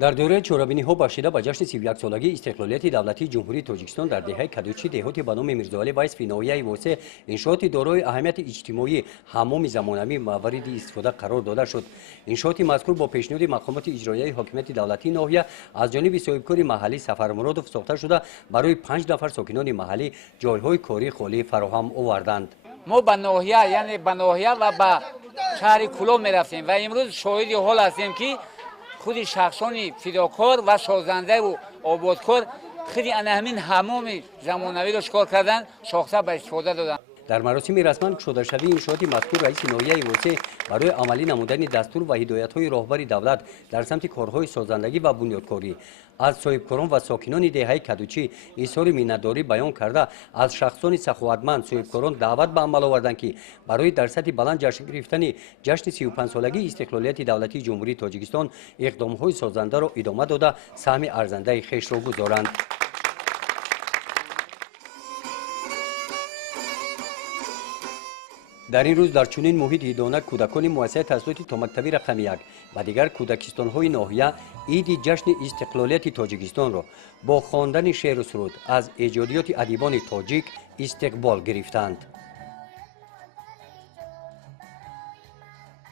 در دوره چورابینی‌ها بخشیده به جشن 31 سالگی استقلالیت دولتی جمهوری تاجیکستان در دهه کدوچی دهاتی به نام میرزاعلی وایس فی ناحیه واسع انشاءات دارای اهمیت اجتماعی حمام زمانوی مورد استفاده قرار داده شد. انشاءات مذکور با پیشنهاد مقامات اجرایی حاکمیت دولتی ناحیه از جانب صاحبکار محلی سفر مرادوف ساخته شده برای 5 نفر ساکنان محلی جایهای کاری خالی فراهم آوردند. ما به ناحیه یعنی به ناحیه و به شهر کلو می‌رفتیم و امروز شاهد حال هستیم که خود شخصان فداکار و سازنده و آبادکار خیلی همین حمام زمانوی را شکار کردن ساخته به استفاده دادن. در مراسم رسما شده شوی انشاءات مذکور رئیس ناحیه واسع برای عملی نمودن دستور و هدایت‌های راهبر دولت در سمت کارهای سازندگی و بنیادکاری از صاحبکاران و ساکنان دهه کدوچی اظهار منتداری بیان کرده از شخصان سخاوتمند صاحبکاران دعوت به عمل آوردند که برای در سطح بلند جشن گرفتن جشن 35 سالگی استقلالیت دولتی جمهوری تاجیکستان اقدام‌های سازنده را ادامه داده سهم ارزنده خویش را گذارند. در این روز در چنین محیطی دانه کودکان مؤسسه تحصیلاتی تا مکتبی رقم 1 و دیگر کودکستان‌های ناحیه عید جشن استقلالیت تاجیکستان را با خواندن شعر و سرود از ایجادیات ادیبان تاجیک استقبال گرفتند.